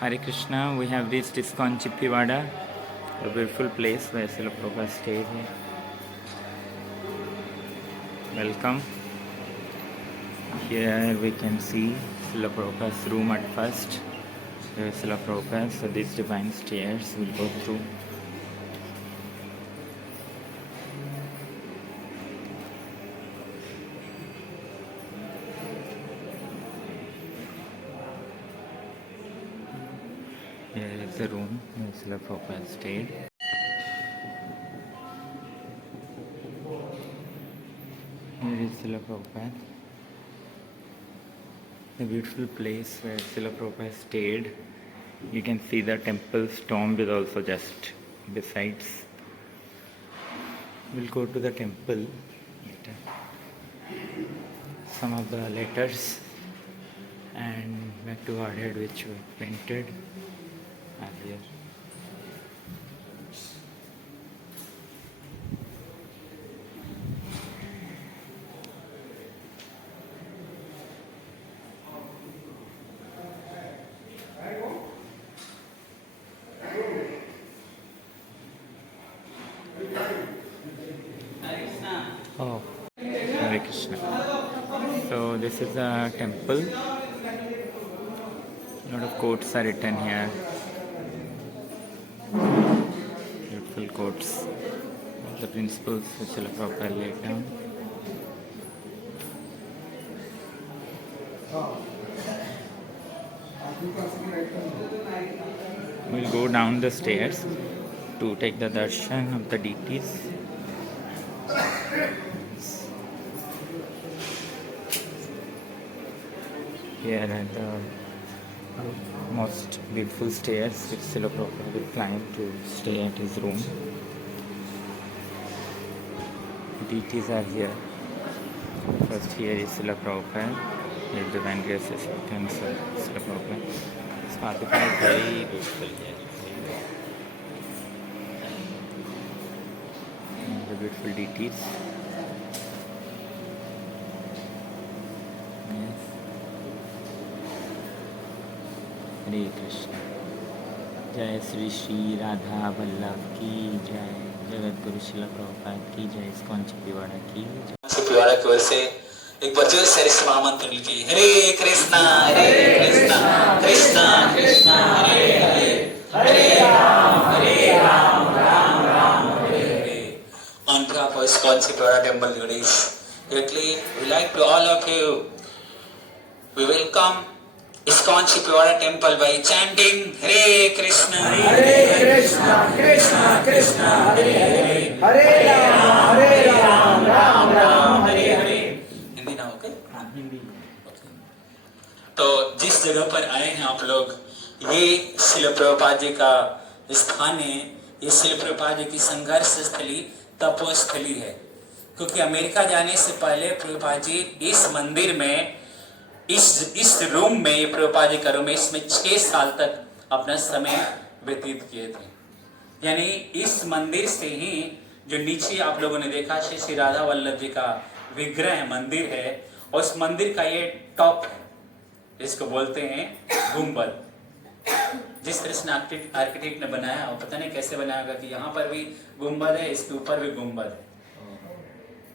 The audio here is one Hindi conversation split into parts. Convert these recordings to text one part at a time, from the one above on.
Hare Krishna, we have reached ISKCON Chippiwada, a beautiful place where Srila Prabhupada stayed here. Welcome. Here we can see Srila Prabhupada's room at first. Here is Srila Prabhupada, so these divine stairs will go through. Here is the room where Srila Prabhupada stayed. Here is Srila Prabhupada. The beautiful place where Srila Prabhupada stayed. You can see the temple's tomb is also just besides. We'll go to the temple later. Some of the letters and back to Godhead which were painted are here. Oh, Hare Krishna. So this is a temple. A lot of quotes are written here. Beautiful quotes. The principles which Srila Prabhupada laid down. We'll go down the stairs to take the darshan of the deities. Here are the most beautiful stairs which Srila Prabhupada will climb to stay at his room. Deities are here. First here is Srila Prabhupada. Here is the Divine Grace Assistants of Srila Prabhupada. This Paduka is very beautiful here. And the beautiful deities. Yes. Hare Krishna. जय श्री श्री राधा वल्लभ की जय. जगत गुरु श्रील प्रभुपाद की जय. इस्कॉन चिप्पीवाड़ा की जय. चिप्पीवाड़ा की ओर से एक बार जोर से महामंत्र लिखिए. हरे Krishna Krishna Krishna Hare Hare Hare Ram Ram Ram Hare Hare. On behalf of ISKCON Chippiwada Temple Devotees, directly we like to all of you, we welcome ISKCON Chippiwada Temple by chanting Hare Krishna Krishna Krishna Hare Hare Hare Ram Ram Hare Hare. Hindi ना ओके? हिंदी. तो जिस जगह पर आए हैं आप लोग, ये श्रील प्रभुपाद जी का स्थान है. ये श्रील प्रभुपाद जी की संघर्ष स्थली, तपोस्थली है. क्योंकि अमेरिका जाने से पहले प्रभुपाद जी इस मंदिर में इस रूम में प्रभुपाद जी का रूम में इसमें 6 साल तक अपना समय व्यतीत किए थे. यानी इस मंदिर से ही जो नीचे आप लोगों ने देखा श्री राधा वल्लभ जी का विग्रह मंदिर है, और उस मंदिर का ये टॉप है, इसको बोलते हैं गुंबद. जिस तरह से आर्किटेक्ट ने बनाया, और पता नहीं कैसे बनाया होगा कि यहाँ पर भी गुंबद है, इसके ऊपर भी गुंबद है.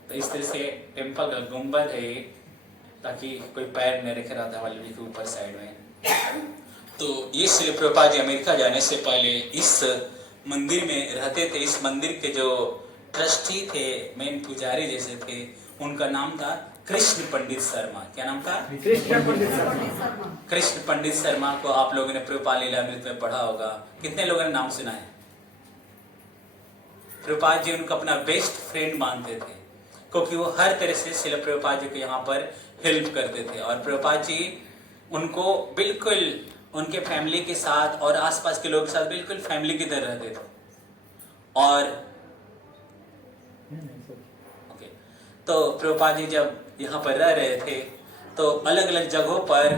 तो इस तरह से टेम्पल का गुंबद है ताकि कोई पैर न रखे राधा वल्लभ जी के ऊपर साइड में. तो ये श्री प्रभुपाद जी अमेरिका जाने से पहले इस मंदिर में रहते थे. इस मंदिर के जो ट्रस्टी थे, मेन पुजारी जैसे थे, उनका नाम था कृष्ण पंडित शर्मा. क्या नाम था? कृष्ण पंडित शर्मा को आप लोगों ने प्रभुपाद लीलामृत में पढ़ा होगा. कितने लोगों ने नाम सुना है? प्रभुपाद जी उनको अपना बेस्ट फ्रेंड मानते थे, क्योंकि वो हर तरह से श्रील प्रभुपाद जी को यहाँ पर हेल्प करते थे. और प्रभुपाद जी उनको बिल्कुल उनके फैमिली के साथ और आसपास के लोगों के साथ बिल्कुल फैमिली की तरह रहते थे. और तो प्रभुपाद जी जब यहाँ पर रह रहे थे तो अलग अलग जगहों पर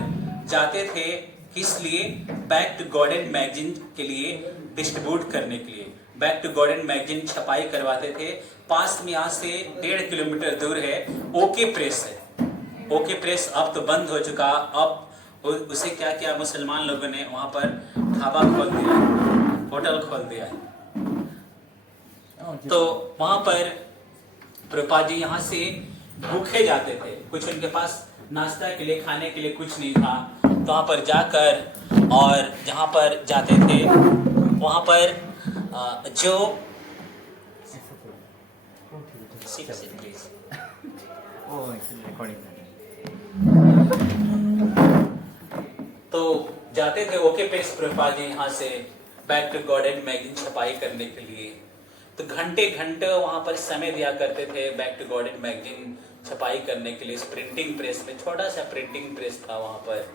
जाते थे. किस लिए? बैक टू गॉडेन मैगजीन के लिए डिस्ट्रीब्यूट करने के लिए. बैक टू गॉडेन मैगजीन छपाई करवाते थे. पास में यहाँ से 1.5 किलोमीटर दूर है ओके प्रेस है. ओके प्रेस अब तो बंद हो चुका. अब उसे क्या किया मुसलमान लोगों ने, वहां पर ढाबा खोल दिया, होटल खोल दिया। तो वहां पर प्रभुपाद जी यहाँ से भूखे जाते थे, कुछ उनके पास नाश्ता के लिए खाने के लिए कुछ नहीं था। तो वहां पर जाकर और जहां पर जाते थे वहां पर जो प्लीज तो जाते थे ओके पेस प्रभुपाद जी यहाँ से back to God and magazine छपाई करने के लिए। तो घंटे घंटे वहां पर समय दिया करते थे back to God and magazine छपाई करने के लिए। प्रिंटिंग प्रेस में, छोटा सा प्रिंटिंग प्रेस था वहां पर।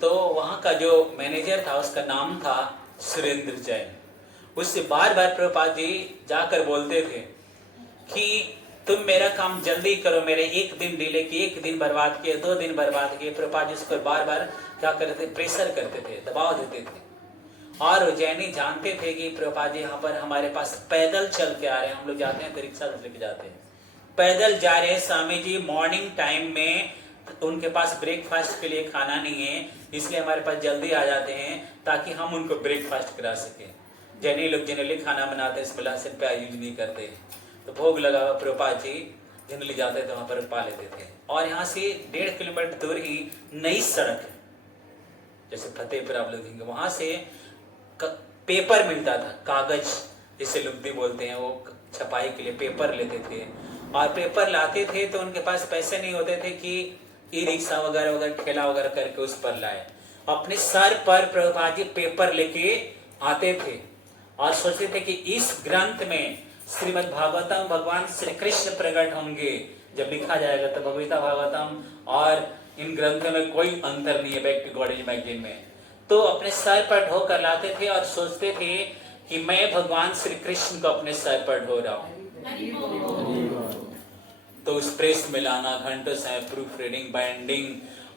तो वहां का जो मैनेजर था उसका नाम था सुरेंद्र जैन। उससे बार बार प्रभुपाद जी जाकर बोलते थे कि तुम मेरा काम जल्दी करो, मेरे एक दिन डिले किए, एक दिन बर्बाद किए, 2 दिन बर्बाद किए। प्रभुपाद जी उसको बार बार क्या करते थे, प्रेशर करते थे, दबाव देते थे। और जैनी जानते थे कि प्रभुपाद जी यहाँ पर हमारे पास पैदल चल के आ रहे हैं, हम लोग जाते हैं तो रिक्शा से लेके जाते हैं, पैदल जा रहे हैं। स्वामी जी मॉर्निंग टाइम में उनके पास ब्रेकफास्ट के लिए खाना नहीं है, इसलिए हमारे पास जल्दी आ जाते हैं ताकि हम उनको ब्रेकफास्ट करा सके। जैनी लोग जनरली खाना बनाते हैं, इसमें लहसुन प्याज यूज नहीं करते। तो भोग लगा हुआ प्रभुपाद जी जनरली जाते थे वहां पर पा लेते थे। और यहाँ से 1.5 किलोमीटर दूर ही नई सड़क है, जैसे फतेहपुर आप लोग देखेंगे, वहां से पेपर मिलता था, कागज जिसे लुगदी बोलते हैं, वो छपाई के लिए पेपर लेते थे। और पेपर लाते थे तो उनके पास पैसे नहीं होते थे कि ई रिक्शा वगैरह वगैरह ठेला वगैरह करके उस पर लाए। अपने सर पर प्रभुपाद जी पेपर लेके आते थे और सोचते थे कि इस ग्रंथ में श्रीमद् भागवतम भगवान श्री कृष्ण प्रकट होंगे। जब लिखा जाएगा तो भगवता भागवतम और इन ग्रंथों में कोई अंतर नहीं है बैक टू गॉड मैगजीन में। तो अपने सर पर ढो कर लाते थे और सोचते थे कि मैं भगवान श्री कृष्ण को अपने सर पर ढो रहा हूं। तो उस प्रेस में लाना, घंटों से प्रूफ रीडिंग, बाइंडिंग,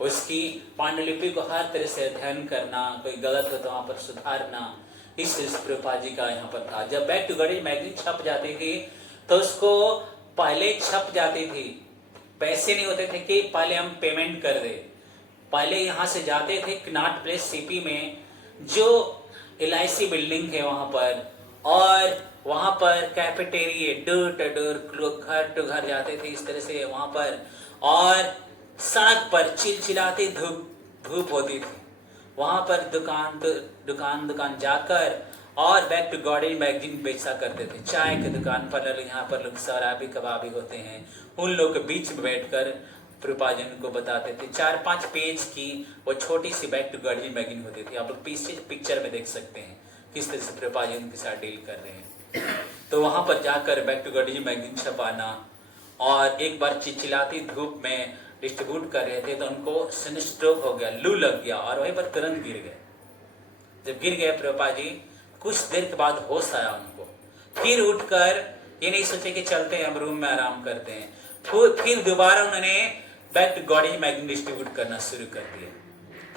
उसकी पांडुलिपि को हर तरह से अध्ययन करना, कोई गलत हो तो वहां पर सुधारना, इस प्रभुपाद जी का यहाँ पर था। जब बैक टू गॉड मैगजीन छप जाती थी तो उसको पहले छप जाती थी, पैसे नहीं होते थे कि पहले हम पेमेंट कर दे। पहले यहाँ से जाते थे कनॉट प्लेस सीपी में, जो LIC बिल्डिंग है वहां पर, और वहां पर कैफेटेरिया डोर टू डोर, घर टू घर जाते थे इस तरह से वहां पर। और सड़क पर चिलचिलाती धूप होती थी, वहां पर दुकान जाकर और बैक टू गॉड मैगजीन बेचा करते थे। चाय की दुकान पर यहाँ पर लोग शराबी कबाबी होते हैं, उन लोग के बीच में बैठकर प्रभुपाद जी को बताते थे। 4-5 पेज की वो छोटी सी बैक टू गॉड मैगजीन होती थी। आप लोग पीछे पिक्चर में देख सकते हैं किस तरह से प्रभुपाद जी उनके साथ डील कर रहे हैं। तो वहां पर जाकर बैक टू गॉड मैगजीन छपाना, और एक बार चिलचिलाती धूप में डिस्ट्रीब्यूट कर रहे थे तो उनको सनस्ट्रोक हो गया, लू लग गया और वहीं पर तुरंत गिर गए। जब गिर गए प्रभुपाद जी, कुछ देर के बाद होश आया उनको। फिर उठकर ये नहीं सोचे कि चलते हैं हम रूम में आराम करते हैं, फिर दोबारा उन्होंने back to God magazine distribute करना शुरू कर दिया।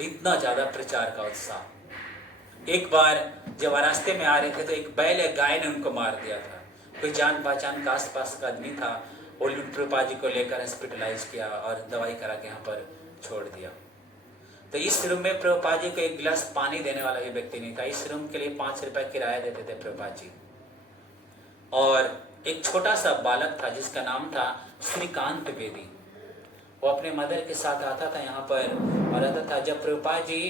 इतना ज्यादा प्रचार का उत्साह। एक बार जब रास्ते में आ रहे थे तो एक बैल या गाय ने उनको मार दिया था। कोई जान पहचान का आसपास का आदमी था, वो प्रभुपाद जी को लेकर हॉस्पिटलाइज किया और दवाई करा के यहाँ पर छोड़ दिया। तो इस रूम में प्रभुपाद जी को एक गिलास पानी देने वाला भी व्यक्ति नहीं था। इस रूम के लिए 5 रुपए किराया देते थे प्रभुपाद जी। और एक छोटा सा बालक था जिसका नाम था श्रीकांत बेदी, वो अपने मदर के साथ आता था यहाँ पर और रहता था। जब प्रभुपाद जी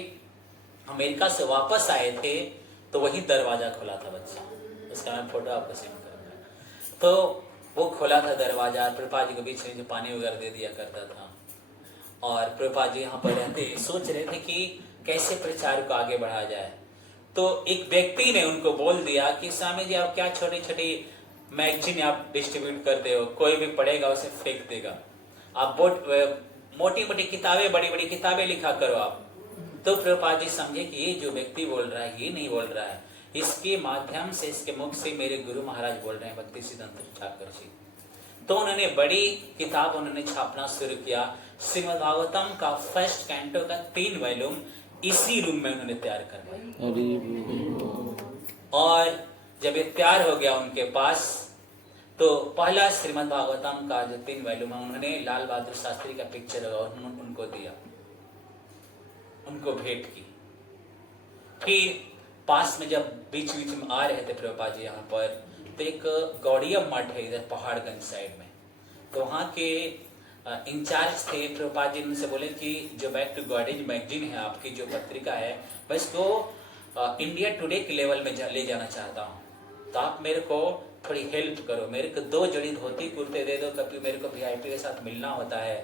अमेरिका से वापस आए थे तो वही दरवाजा खोला था बच्चा, उसका मैं फोटो आपको सेंड करूंगा। तो वो खोला था दरवाजा, प्रभुपाद जी को बीच में जो पानी वगैरह दे दिया करता था। और प्रभुपाद जी यहाँ पर रहते सोच रहे थे कि कैसे प्रचार को आगे बढ़ाया जाए। तो एक व्यक्ति ने उनको बोल दिया कि स्वामी जी आप क्या छोटी छोटी मैगजीन आप डिस्ट्रीब्यूट करते हो, कोई भी पढ़ेगा उसे फेंक देगा, आप मोटी मोटी किताबें, बड़ी बड़ी किताबें लिखा करो आप। तो प्रभुपाद जी समझे कि ये जो व्यक्ति बोल रहा है ये नहीं बोल रहा है, इसके माध्यम से, इसके मुख से मेरे गुरु महाराज बोल रहे हैं, भक्ति सिद्धांत ठाकुर जी। तो उन्होंने बड़ी किताब उन्होंने छापना शुरू किया। श्रीमद् भागवतम का फर्स्ट कैंटो का 3 वॉल्यूम इसी रूम में उन्होंने तैयार करवाया। और जब ये तैयार हो गया उनके पास, तो पहला श्रीमद् भागवतम का जो 3 वॉल्यूम है उन्होंने लाल बहादुर शास्त्री का पिक्चर उनको दिया। उनको भेंट की। फिर पास में जब बीच बीच में आ रहे थे प्रभुपाद जी यहाँ पर, तो एक गौड़िया मठ है इधर पहाड़गंज साइड में, तो वहाँ के इंचार्ज थे प्रभुपाद जी। उनसे बोले कि जो बैक टू गॉडेज मैगजीन है, आपकी जो पत्रिका है, मैं इसको इंडिया टुडे के लेवल में ले जाना चाहता हूँ, तो आप मेरे को थोड़ी हेल्प करो, मेरे को 2 जोड़ी धोती कुर्ते दे दो, कभी मेरे को वीआईपी के साथ मिलना होता है,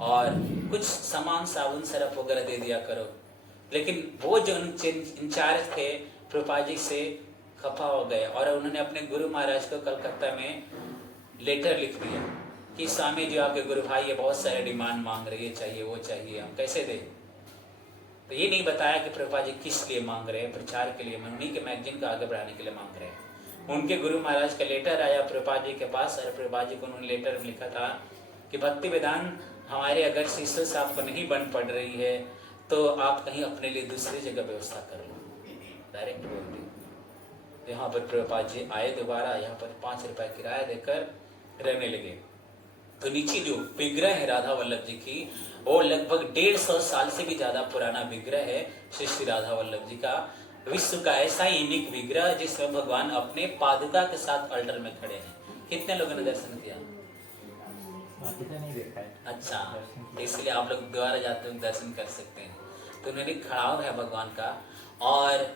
और कुछ सामान साबुन सरफ वगैरह दे दिया करो। लेकिन वो जो इंचार्ज थे प्रभुपाद जी से खफा हो गए, और उन्होंने अपने गुरु महाराज को कलकत्ता में लेटर लिख दिया कि स्वामी जी आपके गुरु भाई ये बहुत सारे डिमांड मांग रहे, ये चाहिए वो चाहिए, हम कैसे दें। तो ये नहीं बताया कि प्रभुपाद जी किस लिए मांग रहे हैं, प्रचार के लिए, उन्हीं के मैगजीन को आगे बढ़ाने के लिए मांग रहे हैं। उनके गुरु महाराज का लेटर आया प्रभुपाद जी के पास, और प्रभुपाद जी को उन्होंने लेटर में लिखा था कि भक्ति वेदांत हमारे अगर शिष्य से आपको नहीं बन पड़ रही है, तो आप कहीं अपने लिए दूसरी जगह व्यवस्था कर लो, डायरेक्ट बोल दी। यहाँ पर प्रभुपाद जी आए दोबारा, यहाँ पर 5 रुपए किराया देकर रहने लगे। तो नीचे जो विग्रह है राधा वल्लभ जी की, वो लगभग 150 साल से भी ज्यादा पुराना विग्रह है श्री श्री राधा वल्लभ जी का। विश्व का ऐसा यूनिक विग्रह जिसमें भगवान अपने पादुका के साथ अल्टर में खड़े हैं। कितने लोगों ने दर्शन किया? नहीं देखा है। अच्छा, इसलिए आप लोग दोबारा जाते हुए दर्शन कर सकते हैं। तो उन्होंने खड़ाव है भगवान का, और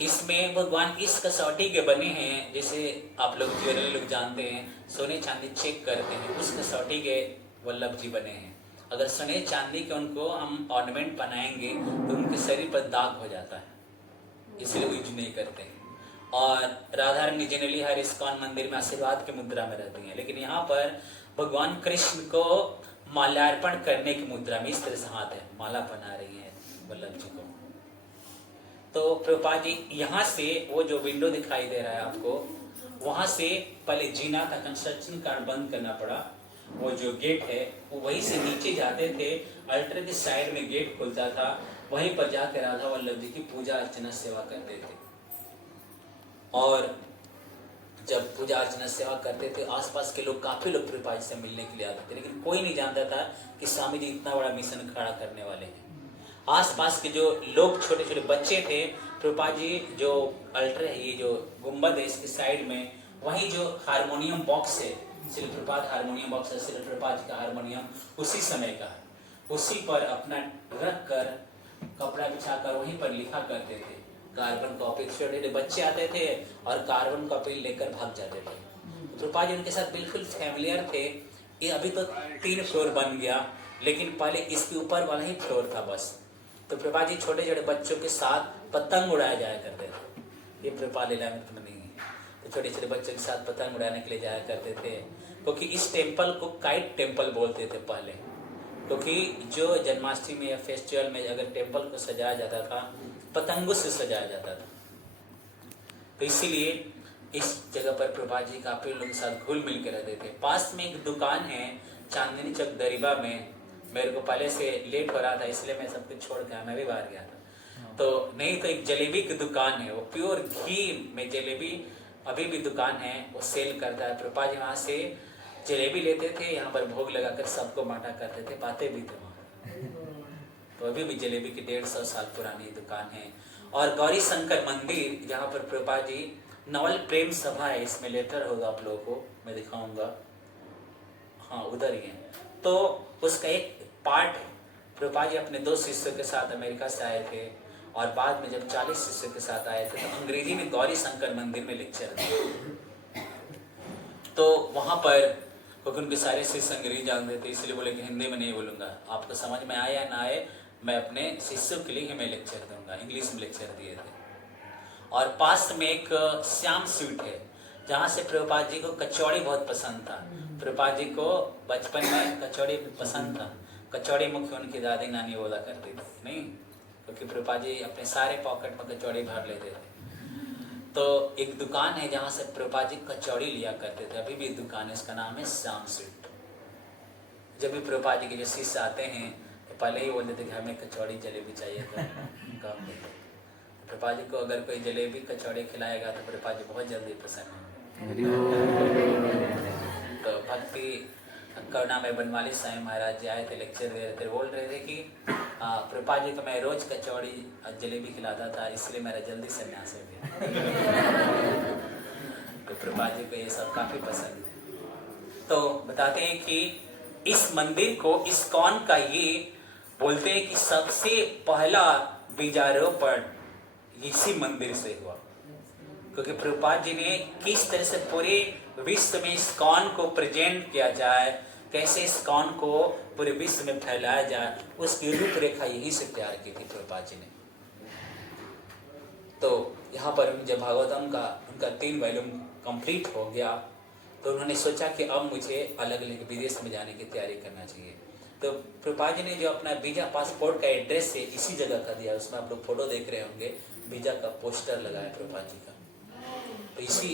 इसमें भगवान इस कसौटी के बने हैं, जैसे आप लोग ज्वेलरी लोग जानते हैं, सोने चांदी चेक करते हैं, उस कसौटी के वल्लभ जी बने हैं। अगर सोने चांदी के उनको हम ऑर्नामेंट बनाएंगे तो उनके शरीर पर दाग हो जाता है, इसलिए वो यूज नहीं करते हैं। और राधा रानी जनरली हर इस्कॉन मंदिर में आशीर्वाद की मुद्रा में रहती हैं, लेकिन यहाँ पर भगवान कृष्ण को माल्यार्पण करने की मुद्रा में इस तरह से हाथ है, माला बना रही है वल्लभ जी को। तो प्रभुपाद जी यहाँ से वो जो विंडो दिखाई दे रहा है आपको, वहां से पहले जीना का कंस्ट्रक्शन कार्ड बंद करना पड़ा। वो जो गेट है वो वहीं से नीचे जाते थे, अल्टर के साइड में गेट खुलता था, वहीं पर जाकर राधा वल्लभ जी की पूजा अर्चना सेवा करते थे। और जब पूजा अर्चना सेवा करते थे, आसपास के लोग, काफी लोग प्रभुपाद जी से मिलने के लिए आते थे, लेकिन कोई नहीं जानता था कि स्वामी जी इतना बड़ा मिशन खड़ा करने वाले हैं। आसपास के जो लोग, छोटे छोटे बच्चे थे, प्रभुपाद जी जो अल्टर है, ये जो गुम्बद है इसके साइड में, वही जो हारमोनियम बॉक्स है, श्री प्रभुपाद हारमोनियम बॉक्स है, श्री प्रभुपाद जी का हारमोनियम उसी समय का है, उसी पर अपना रख कर कपड़ा बिछाकर वहीं पर लिखा करते थे। कार्बन कॉपी, छोटे बच्चे आते थे और कार्बन कॉपी लेकर भाग जाते थे। प्रभुपाद जी उनके साथ बिल्कुल फैमिलियर थे। ये अभी तो 3 फ्लोर बन गया, लेकिन पहले इसके ऊपर वाला ही फ्लोर था बस। तो प्रभुपाद जी छोटे छोटे बच्चों के साथ पतंग उड़ाया जाया करते थे। ये प्रभुपाद लीलामृत में नहीं है। तो छोटे छोटे बच्चों के साथ पतंग उड़ाने के लिए जाया करते थे, क्योंकि इस टेम्पल को काइट टेम्पल बोलते थे पहले, क्योंकि जो जन्माष्टमी या फेस्टिवल में अगर टेम्पल को सजाया जाता था, पतंगों से सजाया जाता था। तो इसीलिए इस जगह पर प्रभुपाद जी काफी लोगों के साथ घुल मिल के रहते थे। पास में एक दुकान है चांदनी चौक दरीबा में, मेरे को पहले से लेट हो रहा था इसलिए मैं सब कुछ छोड़ के मैं भी बाहर गया था। तो नहीं तो एक जलेबी की दुकान है, वो प्योर घी में जलेबी अभी भी दुकान है, वो सेल करता है। प्रभुपाद जी वहाँ से जलेबी लेते थे, यहाँ पर भोग लगाकर सबको बांटा करते थे, पाते भी थे वहाँ। तो अभी भी जलेबी की 150 साल पुरानी दुकान है। और गौरी शंकर मंदिर जहाँ पर प्रभुपाद जी, नवल प्रेम सभा है, इसमें लेटर होगा आप लोगों को, मैं दिखाऊंगा, हाँ उधर ही है। तो उसका एक पार्ट है, प्रभुपाद जी अपने 2 शिष्यों के साथ अमेरिका से आए थे, और बाद में जब 40 शिष्यों के साथ आए थे तो अंग्रेजी में गौरी शंकर मंदिर में लेक्चर दिया। तो वहां पर, क्योंकि उनके सारे शिष्य अंग्रेजी जानते थे, इसलिए बोले कि हिंदी में नहीं बोलूंगा, आपको समझ में आए या ना आए, मैं अपने शिष्यों के लिए ही मैं लेक्चर दूंगा। इंग्लिश में लेक्चर दिए थे। और पास में एक श्याम स्वीट है, जहाँ से प्रभुपाद जी को कचौड़ी बहुत पसंद था। प्रभुपाद जी को बचपन में कचौड़ी पसंद था। कचौड़ी मुख्य उनकी दादी नानी बोला करती थी, नहीं, क्योंकि प्रभुपाद जी अपने सारे पॉकेट में कचौड़ी भर लेते थे। तो एक दुकान है जहाँ से प्रभुपाद जी कचौड़ी लिया करते थे, अभी भी दुकान है, इसका नाम है श्याम स्वीट। जब भी प्रभुपाद जी के जो शिष्य आते हैं तो पहले ही बोलते थे कि हमें कचौड़ी जलेबी चाहिए, तो प्रभुपाद जी को अगर कोई जलेबी कचौड़ी खिलाएगा तो प्रभुपाद जी बहुत जल्दी प्रसन्न होंगे। तो भक्ति करुणा में बनवाली स्वामी महाराज जी आए थे, लेक्चर दे रहे थे, बोल रहे थे कि प्रभुपाद जी को मैं रोज कचौड़ी जलेबी खिलाता था, इसलिए मेरा जल्दी संन्यास हो गया। तो प्रभुपाद जी को ये सब काफी पसंद है। तो बताते हैं कि इस मंदिर को, इस्कॉन का, ये बोलते हैं कि सबसे पहला बीजारोपण इसी मंदिर से हुआ, क्योंकि प्रभुपाद जी ने किस तरह से पूरे विश्व में इस्कॉन को प्रेजेंट किया जाए, कैसे इस्कॉन को पूरे विश्व में फैलाया जाए, उसकी रूपरेखा यही से तैयार की थी प्रभुपाद जी ने। तो यहाँ पर जब भागवतम का उनका 3 वॉल्यूम कंप्लीट हो गया, तो उन्होंने सोचा कि अब मुझे अलग अलग विदेश में जाने की तैयारी करना चाहिए। तो प्रभुपाद जी ने जो अपना वीजा पासपोर्ट का एड्रेस है इसी जगह का दिया, उसमें आप लोग फोटो देख रहे होंगे, वीजा का पोस्टर लगाया प्रभुपाद जी का। तो इसी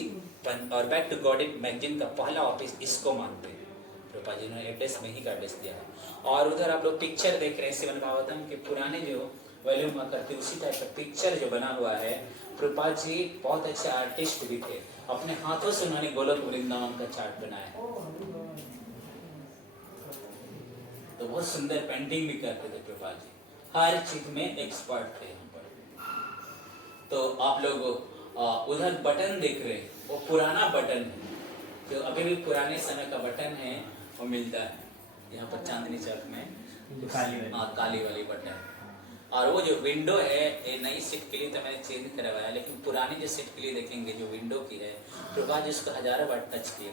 और बैक टू गॉडेड मैगजीन का पहला ऑफिस इसको मानते हैं, प्रभुपाद जी ने एड्रेस में ही का एड्रेस दिया है। और उधर आप लोग पिक्चर देख रहे हैं श्रीमद् भागवतम के पुराने जो वॉल्यूम हुआ करते उसी टाइप का पिक्चर जो बना हुआ है। प्रभुपाद जी बहुत अच्छे आर्टिस्ट भी थे, अपने हाथों से उन्होंने गोलोक वृंदावन का चार्ट बनाया, तो बहुत सुंदर पेंटिंग भी करते थे प्रभुपाद जी, हर चीज में एक्सपर्ट थे यहाँ पर। तो आप लोग उधर बटन देख रहे हैं, वो पुराना बटन है, जो अभी भी पुराने समय का बटन है, वो मिलता है यहाँ पर चांदनी चौक में, काली वाली बटन। और वो जो विंडो है, ये नई सीट के लिए तो मैंने चेंज करवाया, लेकिन पुरानी जो सीट के लिए देखेंगे जो विंडो की है, प्रभुपाद जी उसको हजारों बार टच किए।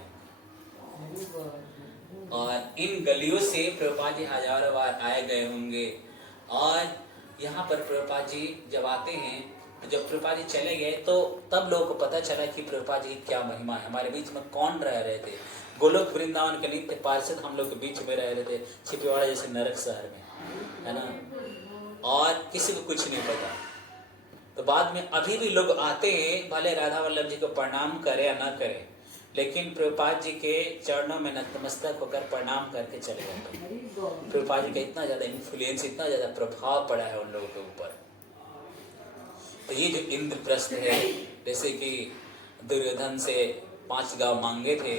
और इन गलियों से प्रभुपाद जी हजारों बार आए गए होंगे। और यहाँ पर प्रभुपाद जी जब आते हैं, जब प्रभुपाद जी चले गए तो तब लोगों को पता चला कि प्रभुपाद जी की क्या महिमा है, हमारे बीच में कौन रह रहे थे। गोलोक वृंदावन के नित्य पार्षद हम लोग के बीच में रह रहे थे, छिपीवाड़ा जैसे नरक शहर में, है ना, और किसी को कुछ नहीं पता। तो बाद में अभी भी लोग आते हैं, भले राधा वल्लभ जी को प्रणाम करे या ना करे, लेकिन प्रभुपाद जी के चरणों में नतमस्तक होकर प्रणाम करके चले जाते हैं। प्रभुपाद जी का इतना ज्यादा इन्फ्लुएंस, इतना ज्यादा प्रभाव पड़ा है उन लोगों के ऊपर। तो ये जो इंद्रप्रस्थ है, जैसे कि दुर्योधन से 5 गांव मांगे थे,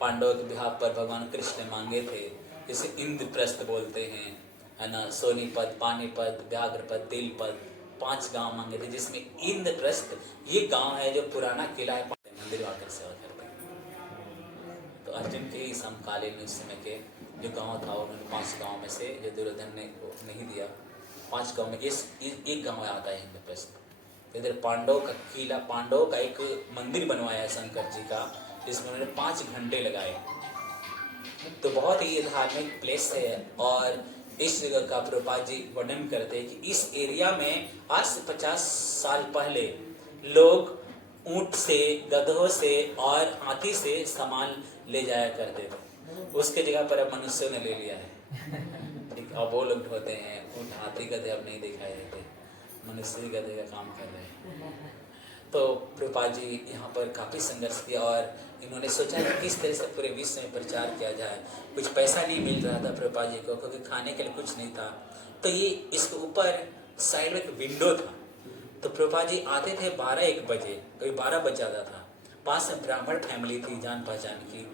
पांडवों के बिहार पर भगवान कृष्ण ने मांगे थे, जिसे इंद्रप्रस्थ बोलते हैं, है ना। सोनीपत, पानीपत, व्याघ्रपत, तिलपत, 5 गांव मांगे थे, जिसमें इंद्रप्रस्थ ये गांव है जो पुराना किला है, मंदिर आकर सेवा करते हैं। तो अर्जुन के ही समकालीन उस समय के जो गांव था, उन्होंने 5 गांव में से जो दुर्योधन ने नहीं दिया, 5 गांव में एक गांव आता है इंद्रप्रस्थ। इधर पांडव का किला, पांडव का एक मंदिर बनवाया है शंकर जी का, जिसमें उन्होंने 5 घंटे लगाए। तो बहुत ही धार्मिक प्लेस है। और इस जगह का प्रभुपाद जी वर्णन करते हैं कि इस एरिया में आज से 50 साल पहले लोग ऊंट से, गधों से और हाथी से सामान ले जाया करते थे, उसके जगह पर अब मनुष्यों ने ले लिया है। ठीक, अब वो लोग होते हैं ऊंट, हाथी, गधे अब नहीं दिखाई देते, मनुष्य गधे का काम कर रहे हैं। तो प्रभुपाद जी यहाँ पर काफ़ी संघर्ष किया और इन्होंने सोचा कि किस तरह से पूरे विश्व में प्रचार किया जाए। कुछ पैसा नहीं मिल रहा था प्रभुपाद जी को, क्योंकि खाने के लिए कुछ नहीं था। तो ये इसके ऊपर साइड में एक विंडो था, तो प्रभुपाद जी आते थे 12-1 बजे, कभी 12 बज जाता था। पास में ब्राह्मण फैमिली थी जान पहचान की,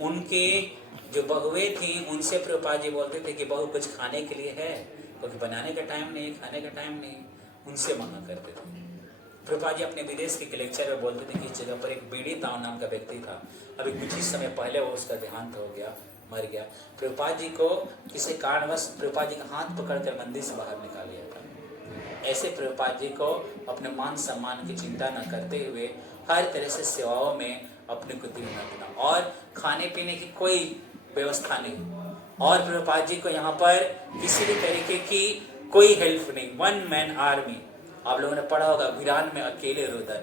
उनके जो बहुएं थी उनसे प्रभुपाद जी बोलते थे कि बहू कुछ खाने के लिए है, क्योंकि बनाने का टाइम नहीं, खाने का टाइम नहीं, उनसे मांगा करते थे। प्रभुपाद जी अपने विदेश के लेक्चर में बोलते थे कि इस जगह पर एक बीडी ताऊ नाम का व्यक्ति था, अभी कुछ ही समय पहले वो उसका देहांत हो गया, मर गया। प्रभुपाद जी को किसी कारणवश प्रभुपाद जी का हाथ पकड़कर मंदिर से बाहर निकाल लिया था। ऐसे प्रभुपाद जी को अपने मान सम्मान की चिंता न करते हुए हर तरह से सेवाओं में अपने को दिन रखना, और खाने पीने की कोई व्यवस्था नहीं, और प्रभुपाद जी को यहाँ पर किसी भी तरीके की कोई हेल्प नहीं। 1 मैन आर्मी, आप लोगों ने पढ़ा होगा, वीरान में अकेले रुदन,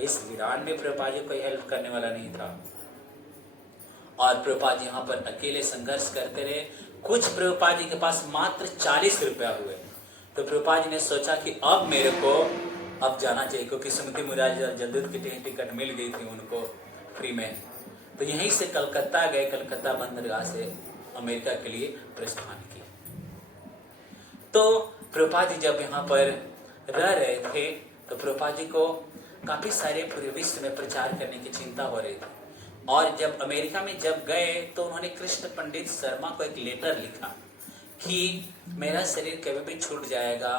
इस वीरान में प्रभुपाद जी कोई हेल्प करने वाला नहीं था। और प्रभुपाद जी यहाँ पर अकेले संघर्ष करते रहे। कुछ प्रभुपाद जी के पास मात्र 40 रुपया हुए, तो प्रभुपाद जी ने सोचा कि अब मेरे को अब जाना चाहिए, क्योंकि सुमति मुरारी जल्दूत की टिकट मिल गई थी उनको फ्री में। तो यहीं से कलकत्ता गए, कलकत्ता बंदरगाह से अमेरिका के लिए प्रस्थान किया। तो प्रभुपाद जी जब यहाँ पर रह रहे थे, तो प्रभुपाद जी को काफी सारे पूरे विश्व में प्रचार करने की चिंता हो रही थी। और जब अमेरिका में जब गए तो उन्होंने कृष्ण पंडित शर्मा को एक लेटर लिखा कि मेरा शरीर कभी भी छूट जाएगा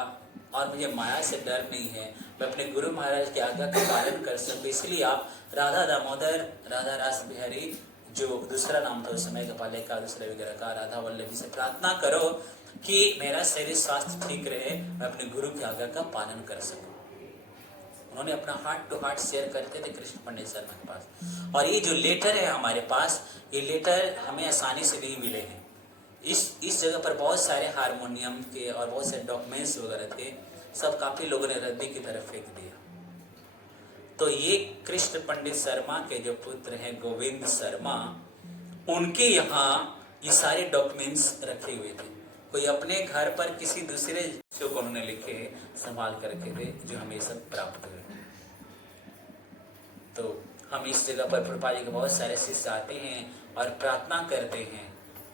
और मुझे माया से डर नहीं है, मैं अपने गुरु महाराज की आज्ञा का पालन कर सकूं, इसलिए आप राधा दामोदर, राधा रास बिहारी, जो दूसरा नाम था उस समय का पाले का दूसरे विग्रह का, राधा वल्लभी से प्रार्थना करो कि मेरा शरीर स्वास्थ्य ठीक रहे, मैं अपने गुरु की आज्ञा का पालन कर सकूं। उन्होंने अपना हार्ट टू हार्ट शेयर करते थे कृष्ण पंडित शर्मा के पास। और ये जो लेटर है हमारे पास, ये लेटर हमें आसानी से नहीं मिले हैं। इस जगह पर बहुत सारे हारमोनियम के और बहुत सारे डॉक्यूमेंट्स वगैरह थे, सब काफी लोगों ने रद्दी की तरफ फेंक दिया। तो ये कृष्ण पंडित शर्मा के जो पुत्र हैं गोविंद शर्मा, उनके यहाँ ये सारे डॉक्यूमेंट्स रखे हुए थे। कोई अपने घर पर किसी दूसरे को उन्होंने लिखे संभाल कर रखे थे, जो हमें सब प्राप्त हुए। तो हम इस जगह पर प्रभुपाद जी के बहुत सारे शिष्य आते हैं और प्रार्थना करते हैं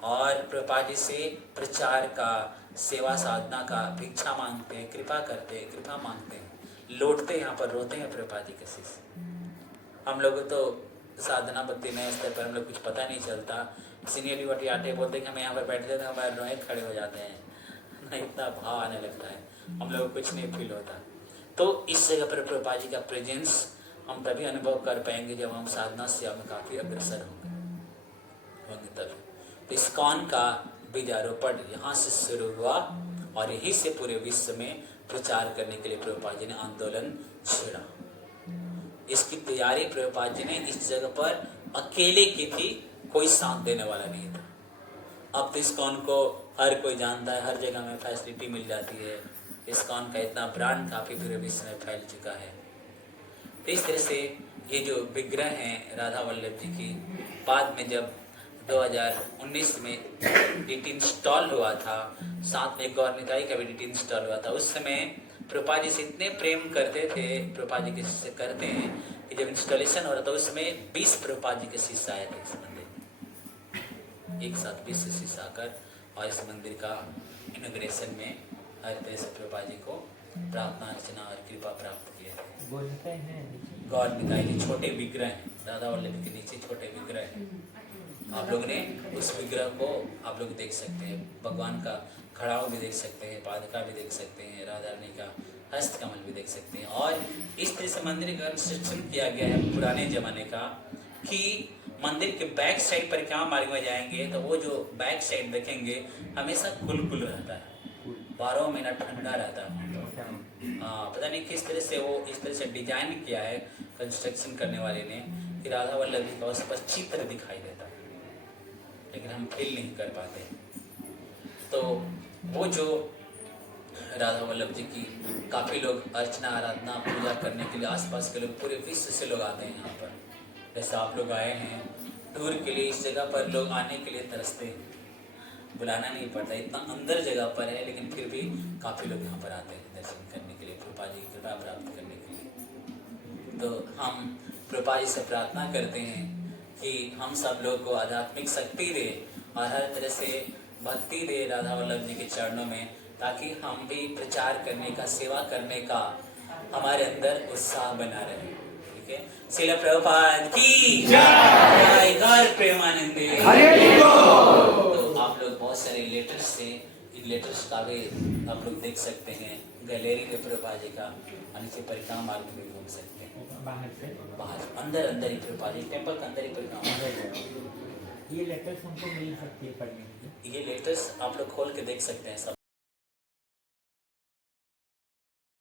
और प्रभुपाद जी से प्रचार का, सेवा साधना का भिक्षा मांगते हैं, कृपा करते हैं, कृपा मांगते हैं, लौटते हैं यहाँ पर, रोते हैं प्रभुपाद जी के शिष्य। हम लोग तो साधना भक्ति में स्तर पर हम लोग कुछ पता नहीं चलता, सीनियर डिवोटी आते बोलते हैं कि हम यहाँ पर बैठते थे, हमारे रोए खड़े हो जाते हैं ना, इतना भाव आने लगता है, हम लोग कुछ नहीं फील होता। तो इस जगह पर प्रभुपाद जी का प्रेजेंस हम तभी अनुभव कर पाएंगे जब हम साधना सेवा में काफी अग्रसर होंगे तभी। इस्कॉन का बीजारोपण यहाँ से शुरू हुआ और यही से पूरे विश्व में प्रचार करने के लिए प्रभुपाद जी ने आंदोलन छेड़ा। इसकी तैयारी प्रभुपाद जी ने इस जगह पर अकेले की थी, कोई साथ देने वाला नहीं था। अब तो इस्कॉन को हर कोई जानता है, हर जगह में फैसिलिटी मिल जाती है। इस्कॉन का इतना ब्रांड काफी पूरे विश्व में फैल चुका है। तो इस तरह से ये जो विग्रह हैं राधा वल्लभ जी की, बाद में जब 2019 में डीटी इंस्टॉल हुआ था, साथ में गौर निताई का भी डीटी इंस्टॉल हुआ था, उस समय प्रभुपाद जी से इतने प्रेम करते थे, प्रभुपाद जी के शिष्य करते हैं कि जब इंस्टॉलेशन हो रहा था उस समय 20 प्रभुपाद जी के शिष्य आए थे इस मंदिर में, एक साथ 20 शिष्य आकर और इस मंदिर का इनॉग्रेशन में हर तरह से प्रभुपाद जी को प्रार्थना अर्चना और कृपा प्राप्त किए थे। गौर निताई के छोटे विग्रह हैं, राधा वल्लभ के नीचे छोटे विग्रह हैं। आप लोग ने उस विग्रह को आप लोग देख सकते हैं, भगवान का खड़ाव भी देख सकते हैं, पादुका भी देख सकते हैं, राधा रानी का हस्त कमल भी देख सकते हैं। और इस तरह से मंदिर का कंस्ट्रक्शन किया गया है पुराने जमाने का कि मंदिर के बैक साइड पर क्या मार्ग में जाएंगे तो वो जो बैक साइड देखेंगे हमेशा खुल रहता है, 12 महीना ठंडा रहता है। हाँ, पता नहीं किस तरह से वो इस तरह से डिजाइन किया है कंस्ट्रक्शन करने वाले ने कि राधा वल्लभ जी का उस पर चित्र दिखाई देता है, लेकिन हम फील नहीं कर पाते। तो वो जो राधा वल्लभ जी की काफ़ी लोग अर्चना आराधना पूजा करने के लिए आसपास के लोग पूरे विश्व से लोग आते हैं यहाँ पर। जैसे आप लोग आए हैं टूर के लिए, इस जगह पर लोग आने के लिए तरसते हैं, बुलाना नहीं पड़ता, इतना अंदर जगह पर है, लेकिन फिर भी काफ़ी लोग यहाँ पर आते हैं दर्शन करने के लिए, प्रभुपाद जी की कृपा प्राप्त करने के लिए। तो हम प्रभुपाद जी से प्रार्थना करते हैं कि हम सब लोग को आध्यात्मिक शक्ति दे और हर तरह से भक्ति दे राधा वल्लभ जी के चरणों में, ताकि हम भी प्रचार करने का, सेवा करने का हमारे अंदर उत्साह बना रहे। ठीक है, श्रील प्रभुपाद की जय, गौर प्रेमानंदे। तो आप लोग बहुत सारे लेटर्स से, इन लेटर्स का भी आप लोग देख सकते हैं गैलरी में प्रभुपाद जी का, और नीचे परिक्रमा मार्ग में घूम सकते हैं। बाहर अंदर ही प्रभुपाद जी टेम्पल के अंदर ही परिक्रमा। ये लेटर्स हमको मिल सकती है पढ़ने के लिए? ये लेटर्स आप लोग खोल के देख सकते हैं सब।